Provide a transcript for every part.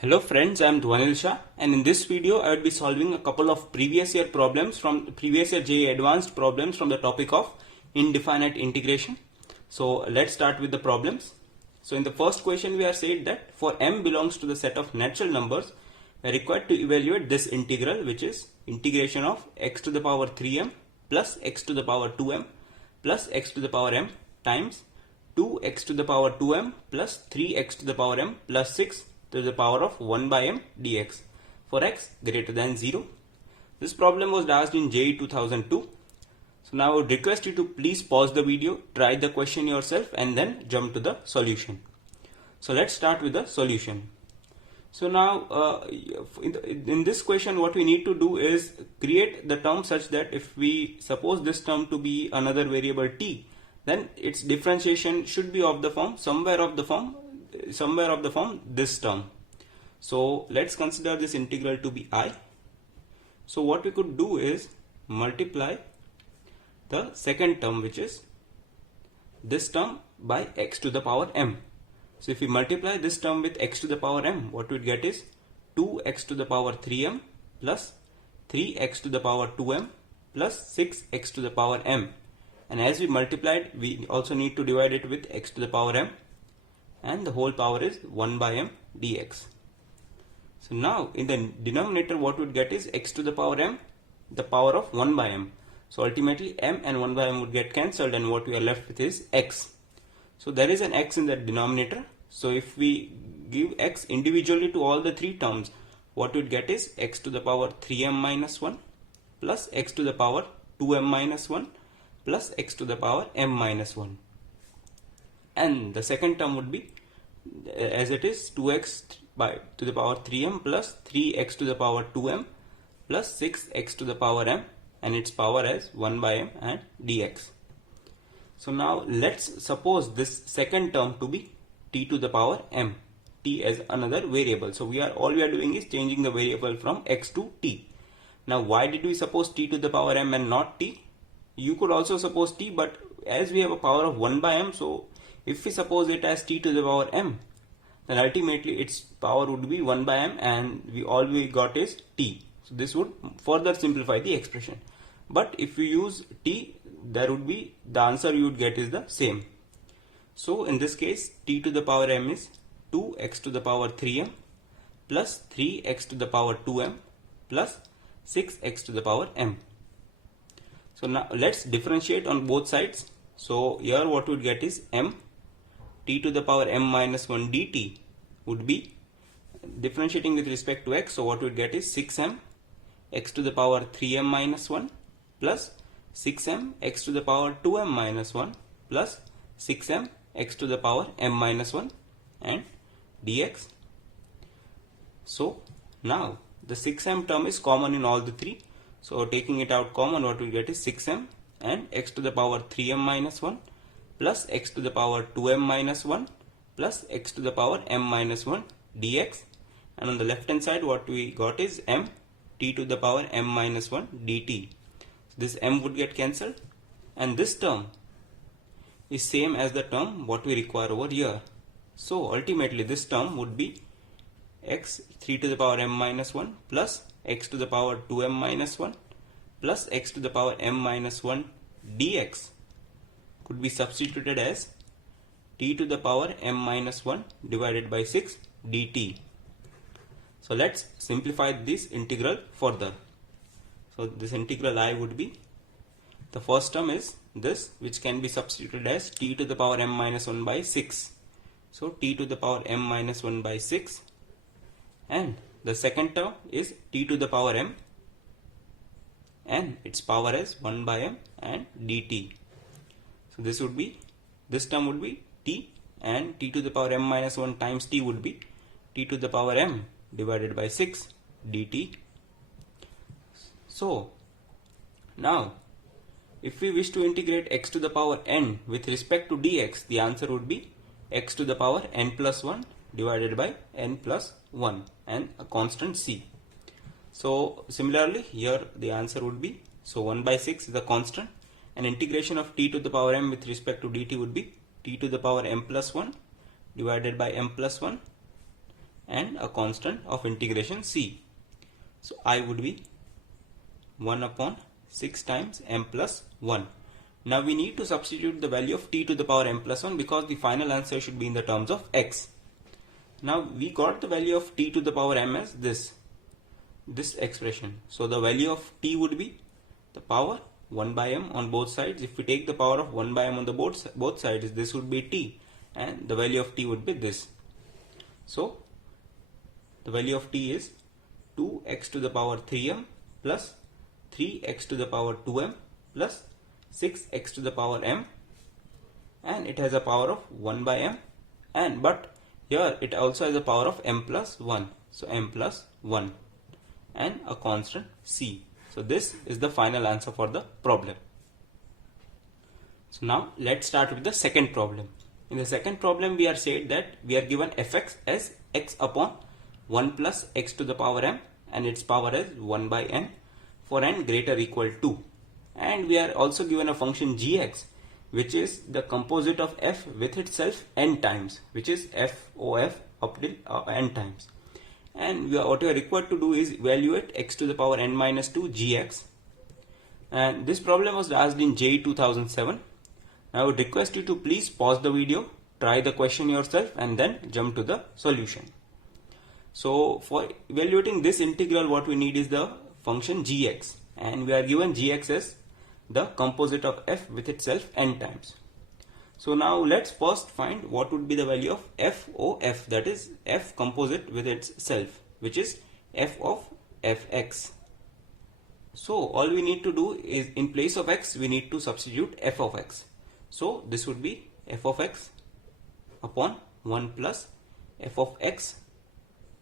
Hello friends, I am Dwanil Shah, and in this video I will be solving a couple of previous year problems from previous year JEE advanced problems from the topic of indefinite integration. So let's start with the problems. So in the first question we are said that for m belongs to the set of natural numbers, we are required to evaluate this integral, which is integration of x to the power 3m plus x to the power 2m plus x to the power m times 2x to the power 2m plus 3x to the power m plus 6 to the power of 1 by m dx for x greater than 0. This problem was asked in JEE 2002. So now I would request you to please pause the video, try the question yourself and then jump to the solution. So let's start with the solution. So now in this question what we need to do is create the term such that if we suppose this term to be another variable t, then its differentiation should be of the form somewhere of the form this term. So let's consider this integral to be I. So what we could do is multiply the second term, which is this term, by x to the power m. So if we multiply this term with x to the power m, what we get is 2x to the power 3m plus 3x to the power 2m plus 6x to the power m. And as we multiplied, we also need to divide it with x to the power m, and the whole power is 1 by m dx. So now in the denominator what we would get is x to the power m, the power of 1 by m. So ultimately m and 1 by m would get cancelled, and what we are left with is x. So there is an x in the denominator. So if we give x individually to all the three terms, what we would get is x to the power 3m minus 1 plus x to the power 2m minus 1 plus x to the power m minus 1. And the second term would be as it is 2x to the power 3m plus 3x to the power 2m plus 6x to the power m, and its power as 1 by m and dx. So now let's suppose this second term to be t to the power m, t as another variable. So all we are doing is changing the variable from x to t. Now why did we suppose t to the power m and not t? You could also suppose t, but as we have a power of 1 by m, so if we suppose it as t to the power m, then ultimately its power would be 1 by m, and all we got is t. So this would further simplify the expression. But if we use t, there would be the answer you would get is the same. So in this case, t to the power m is 2x to the power 3m plus 3x to the power 2m plus 6x to the power m. So now let's differentiate on both sides. So here what we would get is m, t to the power m minus 1 dt would be differentiating with respect to x. So what we would get is 6m x to the power 3m minus 1 plus 6m x to the power 2m minus 1 plus 6m x to the power m minus 1 and dx. So now the 6m term is common in all the three. So taking it out common, what we get is 6m and x to the power 3m minus 1 plus x to the power 2m minus 1 plus x to the power m minus 1 dx. And on the left hand side what we got is m t to the power m minus 1 dt. So this m would get cancelled, and this term is same as the term what we require over here. So ultimately this term would be x 3 to the power m minus 1 plus x to the power 2m minus 1 plus x to the power m minus 1 dx could be substituted as t to the power m minus 1 divided by 6 dt. So let's simplify this integral further. So this integral I would be, the first term is this, which can be substituted as t to the power m minus 1 by 6. So t to the power m minus 1 by 6, and the second term is t to the power m and its power is 1 by m and dt. So this term would be t, and t to the power m minus 1 times t would be t to the power m divided by 6 dt. So now if we wish to integrate x to the power n with respect to dx, the answer would be x to the power n plus 1 divided by n plus 1 and a constant c. So similarly here the answer would be, so 1 by 6 is the constant, and integration of t to the power m with respect to dt would be t to the power m plus 1 divided by m plus 1 and a constant of integration c. So I would be 1 upon 6 times m plus 1. Now we need to substitute the value of t to the power m plus 1 because the final answer should be in the terms of x. Now we got the value of t to the power m as this expression. So the value of t would be the power 1 by m on both sides. If we take the power of 1 by m on the both sides, this would be t, and the value of t would be this. So the value of t is 2x to the power 3m plus 3x to the power 2m plus 6x to the power m, and it has a power of 1 by m, but here it also has a power of m plus 1. So m plus 1 and a constant c. So this is the final answer for the problem. So now let's start with the second problem. In the second problem we are said that we are given fx as x upon 1 plus x to the power m and its power is 1 by n for n greater or equal to. And we are also given a function gx which is the composite of f with itself n times, which is f of up till n times. And what we are required to do is evaluate x to the power n minus 2 gx. And this problem was asked in JEE 2007. I would request you to please pause the video, try the question yourself and then jump to the solution. So for evaluating this integral, what we need is the function gx, and we are given gx as the composite of f with itself n times. So now let's first find what would be the value of f of, that is f composite with itself, which is f of fx. So all we need to do is in place of x we need to substitute f of x. So this would be f of x upon 1 plus f of x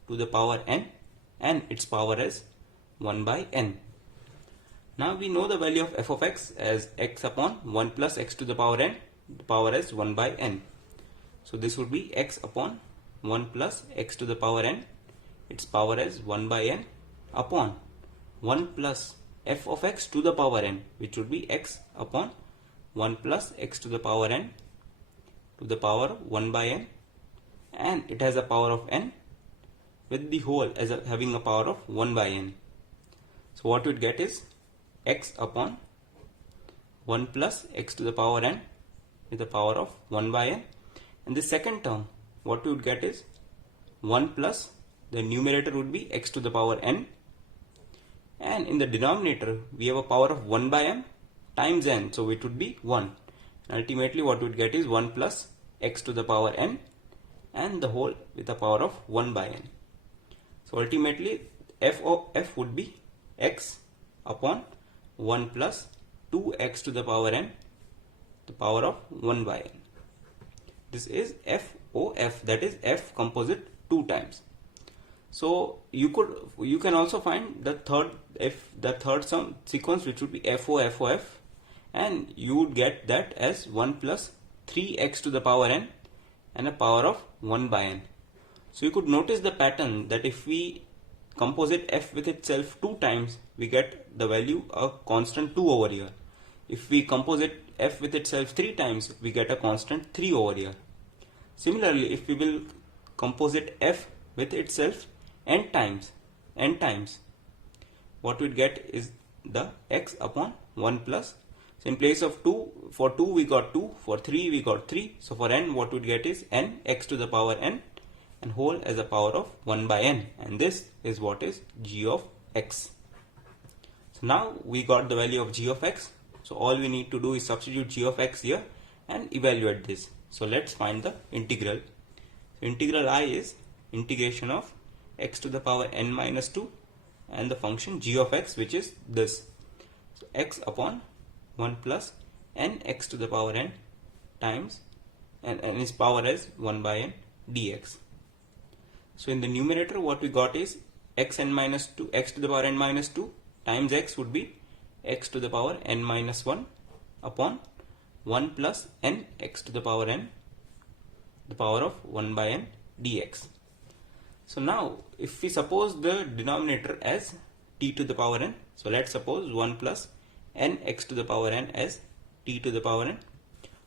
to the power n, and its power is 1 by n. Now we know the value of f of x as x upon 1 plus x to the power n. The power is 1 by n. So this would be x upon 1 plus x to the power n. Its power is 1 by n upon 1 plus f of x to the power n, which would be x upon 1 plus x to the power n to the power 1 by n, and it has a power of n with the whole as having a power of 1 by n. So what we would get is x upon 1 plus x to the power n with the power of 1 by n, and the second term what we would get is 1 plus the numerator would be x to the power n, and in the denominator we have a power of 1 by m times n, so it would be 1, and ultimately what we would get is 1 plus x to the power n and the whole with a power of 1 by n. So ultimately f of f would be x upon 1 plus 2x to the power n, the power of 1 by n. This is f of, that is f composite 2 times. So you can also find the third sum sequence, which would be f of, and you would get that as 1 plus 3x to the power n and a power of 1 by n. So you could notice the pattern that if we composite f with itself 2 times, we get the value a constant 2 over here. If we composite f with itself 3 times, we get a constant 3 over here. Similarly, if we will composite f with itself n times, what we'd get is the x upon 1 plus. So in place of 2, for 2 we got 2, for 3 we got 3. So for n, what we'd get is n x to the power n and whole as a power of 1 by n, and this is what is g of x. So now we got the value of g of x. So all we need to do is substitute g of x here and evaluate this. So let's find the integral. So integral I is integration of x to the power n minus 2 and the function g of x, which is this. So x upon 1 plus n x to the power n times and its power is 1 by n dx. So in the numerator what we got is x to the power n minus 2 times x would be x to the power n minus 1 upon 1 plus n x to the power n, the power of 1 by n dx. So now if we suppose the denominator as t to the power n, so let's suppose 1 plus n x to the power n as t to the power n.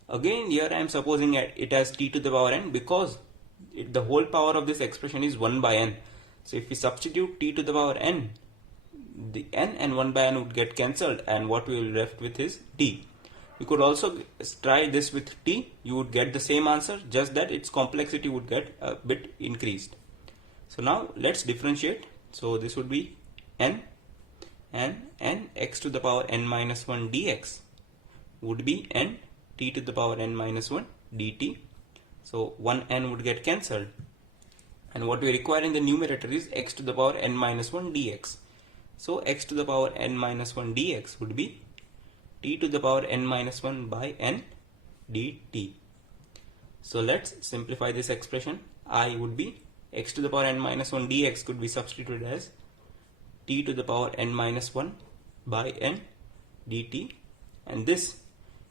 Again here I am supposing it as t to the power n because the whole power of this expression is 1 by n. So if we substitute t to the power n, the n and 1 by n would get cancelled, and what we will left with is t. You could also try this with t. You would get the same answer, just that its complexity would get a bit increased. So now let's differentiate. So this would be n, and n x to the power n minus 1 dx would be n t to the power n minus 1 dt. So 1n would get cancelled, and what we require in the numerator is x to the power n minus 1 dx. So x to the power n minus 1 dx would be t to the power n minus 1 by n dt. So let's simplify this expression. I would be x to the power n minus 1 dx could be substituted as t to the power n minus 1 by n dt, and this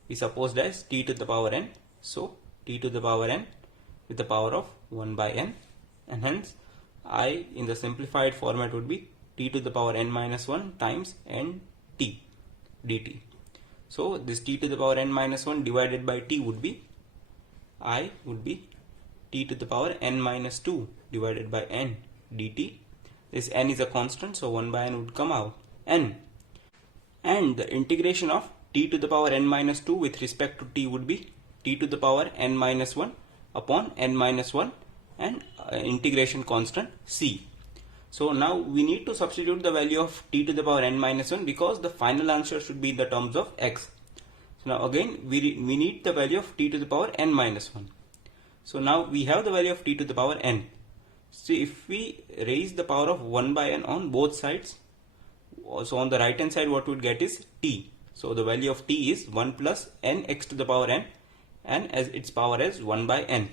we supposed as t to the power n. So t to the power n with the power of 1 by n, and hence I in the simplified format would be t to the power n minus 1 times n t dt. So this t to the power n minus 1 divided by t would be, I would be t to the power n minus 2 divided by n dt. This n is a constant, so 1 by n would come out, n, and the integration of t to the power n minus 2 with respect to t would be t to the power n minus 1 upon n minus 1 and integration constant c. So now we need to substitute the value of t to the power n minus 1 because the final answer should be in the terms of x. So now again we need the value of t to the power n minus 1. So now we have the value of t to the power n. So if we raise the power of 1 by n on both sides, so on the right hand side what we would get is t. So the value of t is 1 plus n x to the power n, and as its power is 1 by n.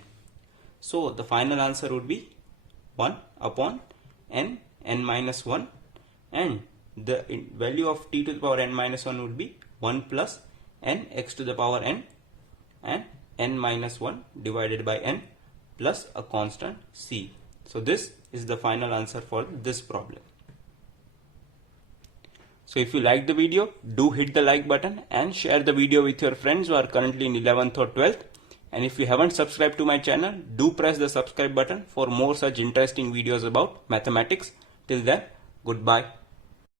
So the final answer would be 1 upon n minus 1, and the value of t to the power n minus 1 would be 1 plus n x to the power n and n minus 1 divided by n plus a constant c. So this is the final answer for this problem. So if you like the video, do hit the like button and share the video with your friends who are currently in 11th or 12th. And if you haven't subscribed to my channel, do press the subscribe button for more such interesting videos about mathematics. Till then, goodbye.